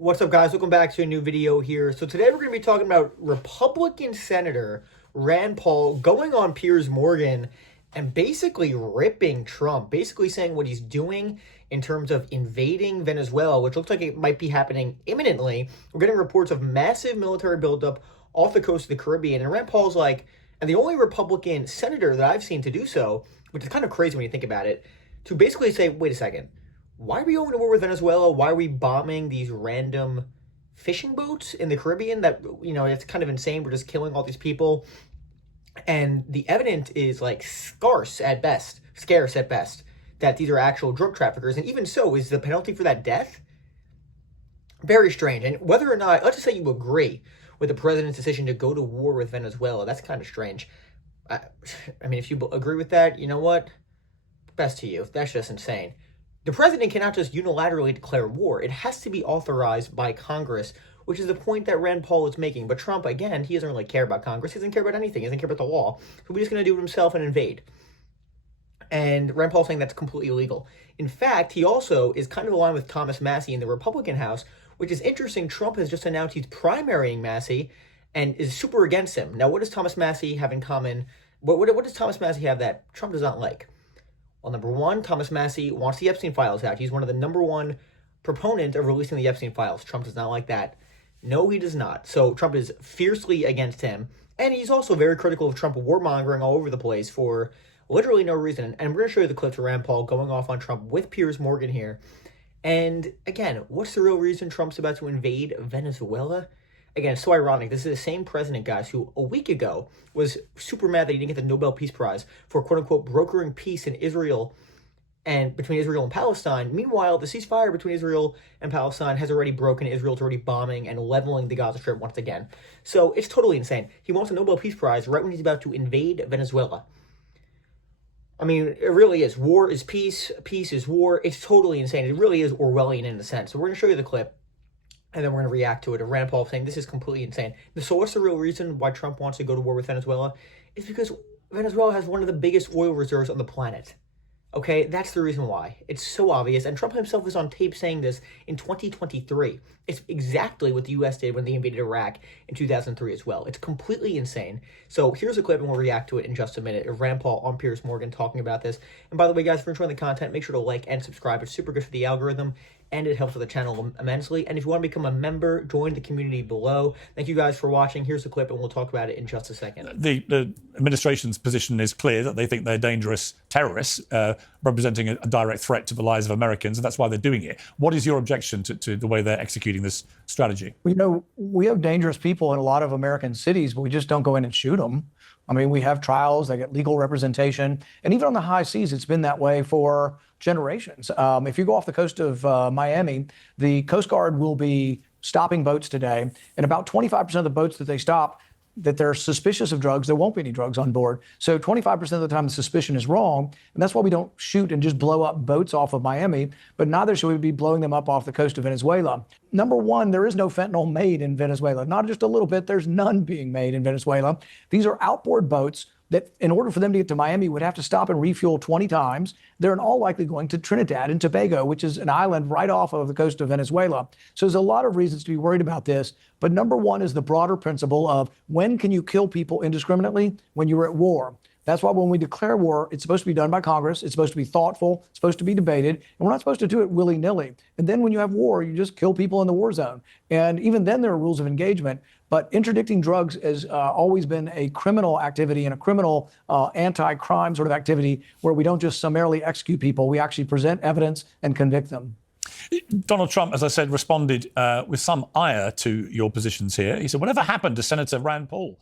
What's up, guys? Welcome back to a new video here. So today we're going to be talking about Republican Senator Rand Paul going on Piers Morgan and basically ripping Trump, basically saying what he's doing in terms of invading Venezuela, which looks like it might be happening imminently. We're getting reports of massive military buildup off the coast of the Caribbean. And Rand Paul's like, and the only Republican senator that I've seen to do so, which is kind of crazy when you think about it, to basically say, wait a second, why are we going to war with Venezuela? Why are we bombing these random fishing boats in the Caribbean? That, you know, it's kind of insane. We're just killing all these people. And the evidence is like scarce at best, that these are actual drug traffickers. And even so, is the penalty for that death? Very strange. And whether or not, let's just say you agree with the president's decision to go to war with Venezuela, that's kind of strange. I mean, if you agree with that, you know what? Best to you. That's just insane. The president cannot just unilaterally declare war. It has to be authorized by Congress, which is the point that Rand Paul is making. But Trump, again, he doesn't really care about Congress. He doesn't care about anything. He doesn't care about the law. So he's just going to do it himself and invade. And Rand Paul's saying that's completely illegal. In fact, he also is kind of aligned with Thomas Massie in the Republican House, which is interesting. Trump has just announced he's primarying Massie and is super against him. Now, what does Thomas Massie have in common? What does Thomas Massie have that Trump does not like? Well, number one, Thomas Massie wants the Epstein files out. He's one of the number one proponents of releasing the Epstein files. Trump does not like that. No, he does not. So Trump is fiercely against him. And he's also very critical of Trump warmongering all over the place for literally no reason. And we're going to show you the clips of Rand Paul going off on Trump with Piers Morgan here. And again, what's the real reason Trump's about to invade Venezuela? Again, it's so ironic. This is the same president, guys, who a week ago was super mad that he didn't get the Nobel Peace Prize for, quote-unquote, brokering peace in Israel and between Israel and Palestine. Meanwhile, the ceasefire between Israel and Palestine has already broken. Israel's already bombing and leveling the Gaza Strip once again. So it's totally insane. He wants a Nobel Peace Prize right when he's about to invade Venezuela. I mean, it really is. War is peace. Peace is war. It's totally insane. It really is Orwellian in a sense. So we're going to show you the clip. And then we're going to react to it. Of Rand Paul saying this is completely insane. So what's the real reason why Trump wants to go to war with Venezuela? It's because Venezuela has one of the biggest oil reserves on the planet. Okay, that's the reason why. It's so obvious. And Trump himself was on tape saying this in 2023. It's exactly what the U.S. did when they invaded Iraq in 2003 as well. It's completely insane. So here's a clip and we'll react to it in just a minute of Rand Paul on Piers Morgan talking about this. And by the way, guys, if you're enjoying the content, make sure to like and subscribe. It's super good for the algorithm and it helps with the channel immensely. And if you want to become a member, join the community below. Thank you guys for watching. Here's the clip and we'll talk about it in just a second. The administration's position is clear that they think they're dangerous terrorists representing a direct threat to the lives of Americans, and that's why they're doing it. What is your objection to the way they're executing this strategy? You know, we have dangerous people in a lot of American cities, but we just don't go in and shoot them. I mean, we have trials, they get legal representation, and even on the high seas, it's been that way for generations. If you go off the coast of Miami, the Coast Guard will be stopping boats today, and about 25% of the boats that they stop, that they're suspicious of drugs, there won't be any drugs on board. So 25% of the time the suspicion is wrong, and that's why we don't shoot and just blow up boats off of Miami, but neither should we be blowing them up off the coast of Venezuela. Number one, there is no fentanyl made in Venezuela. Not just a little bit, there's none being made in Venezuela. These are outboard boats that in order for them to get to Miami would have to stop and refuel 20 times. They're in all likely going to Trinidad and Tobago, which is an island right off of the coast of Venezuela. So there's a lot of reasons to be worried about this. But number one is the broader principle of when can you kill people indiscriminately? When you're at war. That's why when we declare war, it's supposed to be done by Congress. It's supposed to be thoughtful. It's supposed to be debated. And we're not supposed to do it willy-nilly. And then when you have war, you just kill people in the war zone. And even then there are rules of engagement. But interdicting drugs has always been a criminal activity and a criminal anti-crime sort of activity where we don't just summarily execute people. We actually present evidence and convict them. Donald Trump, as I said, responded with some ire to your positions here. He said, whatever happened to Senator Rand Paul?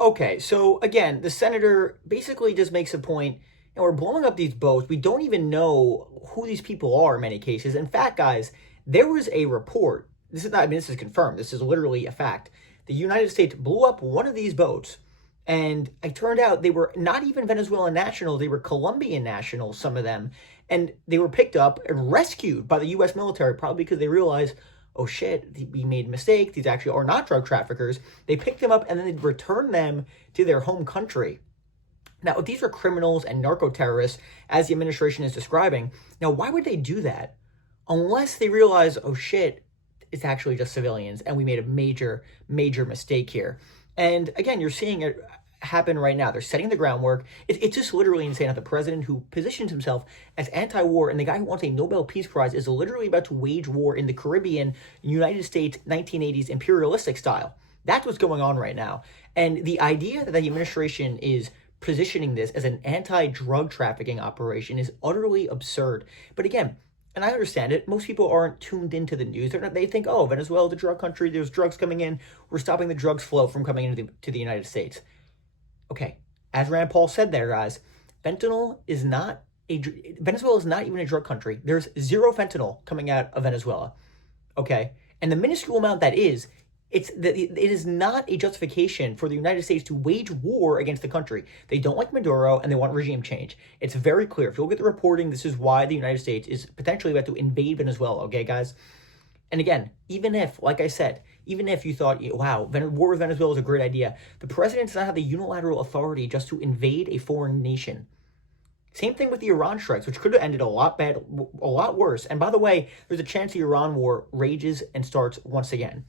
Okay, so again, the senator basically just makes a point, and we're blowing up these boats. We don't even know who these people are in many cases. In fact, guys, there was a report. This is not, I mean, this is confirmed. This is literally a fact. The United States blew up one of these boats, and it turned out they were not even Venezuelan nationals. They were Colombian nationals, some of them. And they were picked up and rescued by the U.S. military, probably because they realized, oh shit, we made a mistake. These actually are not drug traffickers. They picked them up and then they returned them to their home country. Now, if these are criminals and narco-terrorists, as the administration is describing, now why would they do that? Unless they realize, oh shit, it's actually just civilians, and we made a major, major mistake here. And again, you're seeing it happen right now. They're setting the groundwork. It's just literally insane how the president, who positions himself as anti-war, and the guy who wants a Nobel Peace Prize, is literally about to wage war in the Caribbean, United States, 1980s imperialistic style. That's what's going on right now. And the idea that the administration is positioning this as an anti-drug trafficking operation is utterly absurd. But again, and I understand it, most people aren't tuned into the news. They think, oh, Venezuela's a drug country, there's drugs coming in, we're stopping the drugs flow from coming into the United States. Okay, as Rand Paul said there, guys, Venezuela is not even a drug country. There's zero fentanyl coming out of Venezuela, okay? And the minuscule amount that is, it is not a justification for the United States to wage war against the country. They don't like Maduro, and they want regime change. It's very clear. If you look at the reporting, this is why the United States is potentially about to invade Venezuela, okay, guys? And again, even if, like I said, even if you thought, wow, war with Venezuela is a great idea, the president does not have the unilateral authority just to invade a foreign nation. Same thing with the Iran strikes, which could have ended a lot worse. And by the way, there's a chance the Iran war rages and starts once again.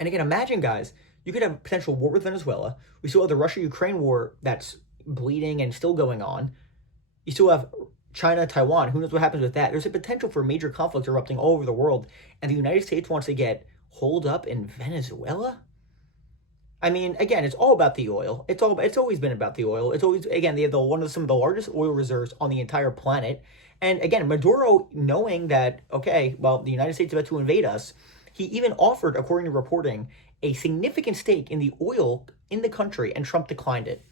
And again, imagine, guys, you could have a potential war with Venezuela. We still have the Russia-Ukraine war that's bleeding and still going on. You still have China, Taiwan. Who knows what happens with that? There's a potential for major conflicts erupting all over the world. And the United States wants to get holed up in Venezuela? I mean, again, it's all about the oil. It's always been about the oil. It's always, again, they have some of the largest oil reserves on the entire planet. And again, Maduro, knowing that, okay, well, the United States is about to invade us, he even offered, according to reporting, a significant stake in the oil in the country, and Trump declined it.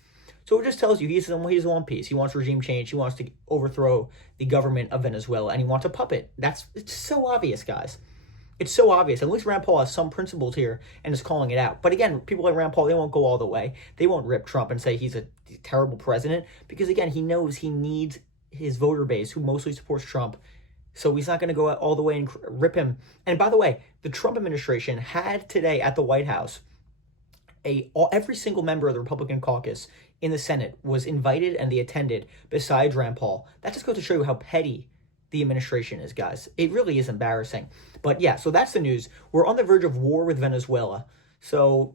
So it just tells you he's one piece. He wants regime change. He wants to overthrow the government of Venezuela, and he wants a puppet. It's so obvious, guys. It's so obvious. At least Rand Paul has some principles here and is calling it out. But again, people like Rand Paul, they won't go all the way. They won't rip Trump and say he's a terrible president, because again, he knows he needs his voter base, who mostly supports Trump. So he's not going to go all the way and rip him. And by the way, the Trump administration had today at the White House, every single member of the Republican caucus in the Senate was invited, and they attended besides Rand Paul. That just goes to show you how petty the administration is, guys. It really is embarrassing. But yeah, so that's the news. We're on the verge of war with Venezuela. So,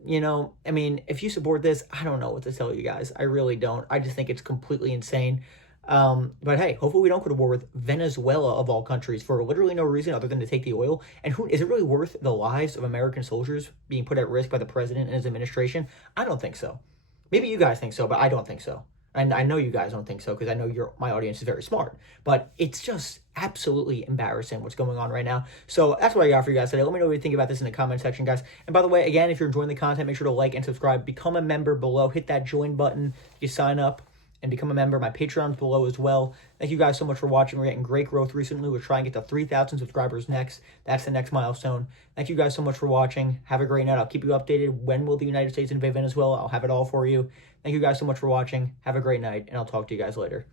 I mean, if you support this, I don't know what to tell you guys. I really don't. I just think it's completely insane. But hey, hopefully we don't go to war with Venezuela, of all countries, for literally no reason other than to take the oil. And is it really worth the lives of American soldiers being put at risk by the president and his administration? I don't think so. Maybe you guys think so, but I don't think so. And I know you guys don't think so, because I know my audience is very smart. But it's just absolutely embarrassing what's going on right now. So that's what I got for you guys today. Let me know what you think about this in the comment section, guys. And by the way, again, if you're enjoying the content, make sure to like and subscribe. Become a member below. Hit that join button. You sign up and become a member. My Patreon's below as well. Thank you guys so much for watching. We're getting great growth recently. We're trying to get to 3,000 subscribers next. That's the next milestone. Thank you guys so much for watching. Have a great night. I'll keep you updated. When will the United States invade Venezuela? I'll have it all for you. Thank you guys so much for watching. Have a great night, and I'll talk to you guys later.